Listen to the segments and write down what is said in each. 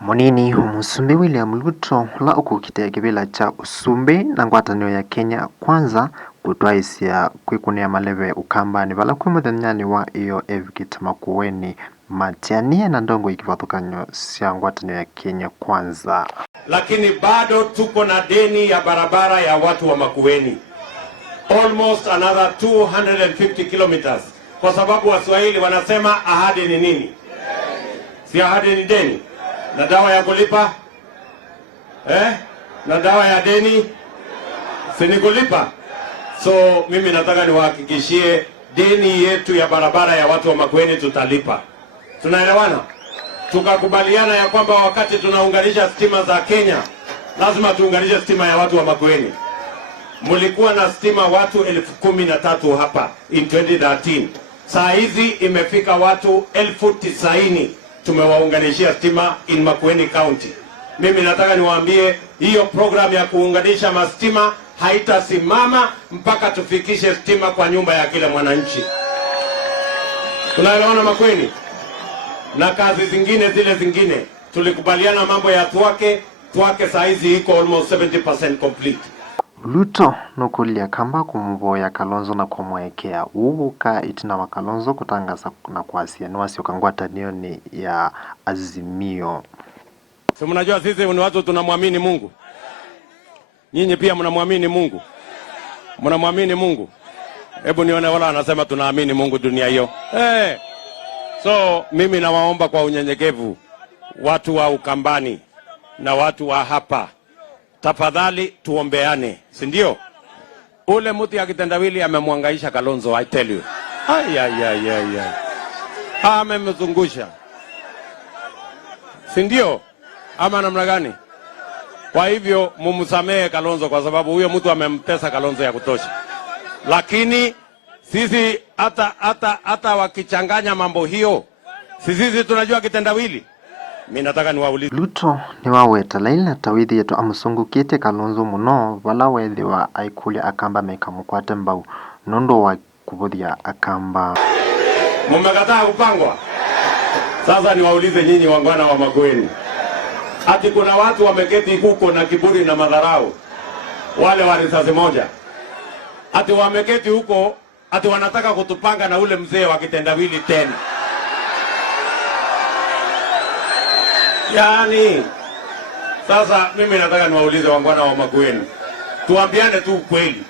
Munini Musumbi William Ruto la ukukite kibila cha Usumbi na ngwatanio ya Kenya Kwanza kutwaisia kwikunia maleve ukambani vala kwi muthenyani wa iyo Evgit Makueni matianie na ndongo ikivathukanyo cia ngwatanio ya Kenya Kwanza. Lakini bado tuko na deni ya barabara ya watu wa Makueni, almost another 250 kilometers, kwa sababu Waswahili wanasema ahadi ni nini? Si ahadi ni deni. Na dawa ya kulipa na dawa ya deni si ni kulipa. So mimi nataka niwahakikishie deni yetu ya barabara ya watu wa Makueni tutalipa. Tunaelewana? Tukakubaliana ya kwamba wakati tunaunganisha stima za Kenya lazima tuunganishe stima ya watu wa Makueni. Mulikuwa na stima watu 13,000 hapa in 2013. Saa hizi imefika watu 90,000 tumewaunganishia stima in Makueni County. Mimi nataka niwaambie hiyo program ya kuunganisha mastima haitasimama mpaka tufikishe stima kwa nyumba ya kila mwananchi. Tunaelewana Makueni? Na kazi zingine zingine tulikubaliana mambo ya Twake saa hizi iko almost 70% complete. Ruto nukulia kamba kumuvoya Kalonzo na kumwekea uvuka itina wa Kalonzo kutangaza na kuasia nuwasi ukangwatanio ni ya Azimio. So mnajua sisi ni watu tunamwamini Mungu. Nyinyi pia mnamwamini Mungu. Mnamwamini Mungu. Hebu nione wala anasema tunaamini Mungu dunia hiyo. So mimi nawaomba kwa unyenyekevu watu wa Ukambani na watu wa hapa, tafadhali tuombeane, si ndio? Ule mtu ya kitendawili amemwangaisha Kalonzo, I tell you. Amemzungusha, si ndio? Ama namna gani? Kwa hivyo mumsamehe Kalonzo kwa sababu huyo mtu amemtesa Kalonzo ya kutosha. Lakini sisi hata wakichanganya mambo hiyo, sisi tunajua kitendawili. Mimi nataka niwaulize. Ruto ni waweta laila tawithi yetu amusungukite Kalonzo muno vala wethi wa aikulia akamba meka mukwate mbau nondo wa kuvuthia akamba. Mmekataa kupangwa. Sasa niwaulize nyinyi wangwana wa Makueni. Ati kuna watu wameketi huko na kiburi na madharau, wale wa risasi moja. Ati wameketi huko, ati wanataka kutupanga na ule mzee wa kitendawili tena. Yaani, sasa mimi nataka niwaulize wangwana wa Makueni. Tuambiane tu ukweli.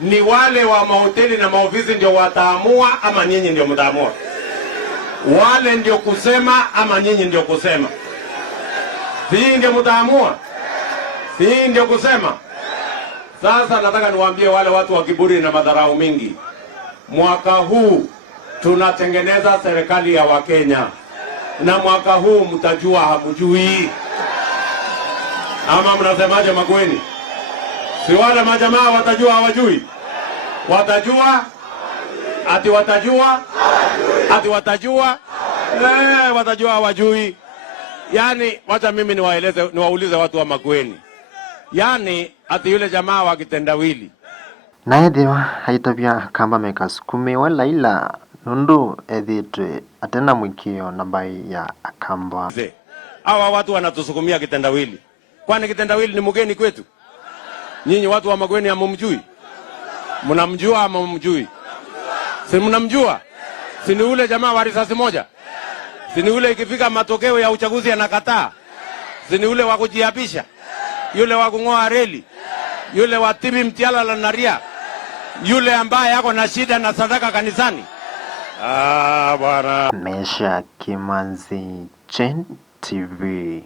Ni wale wa mahoteli na maofisi ndio wataamua ama nyinyi ndio mtaamua? Wale ndio kusema ama nyinyi ndio kusema? Si ndio mtaamua? Si ndio kusema? Sasa nataka niwaambie wale watu wa kiburi na madharau mingi. Mwaka huu tunatengeneza serikali ya Wakenya. Na mwaka huu mtajua hamjui. Ama mnasemaje Makueni? Si wale majamaa watajua hawajui? Watajua? Ati watajua? Ati watajua? Watajua hawajui. Yaani wacha mimi niwaulize watu wa Makueni. Yaani ati yule jamaa wa kitendawili naye thiwa haitavya kamba meka sukumi wala ila nundu ethitwe atena mwikio nambai ya akamba. Hawa watu wanatusukumia kitendawili. Kwani kitendawili ni mgeni kwetu? Nyinyi watu wa Makueni hamumjui? Mnamjua ama mumjui? Si mnamjua? Si ni ule jamaa wa risasi moja? Si ni ule ikifika matokeo ya uchaguzi anakataa? Si ni ule wa kujiapisha? Yule wa kung'oa reli? Yule wa tibi mtiala na ria? Yule ambaye yako na shida na sadaka kanisani? Bwana. Mesha Kimanzi, Gen TV.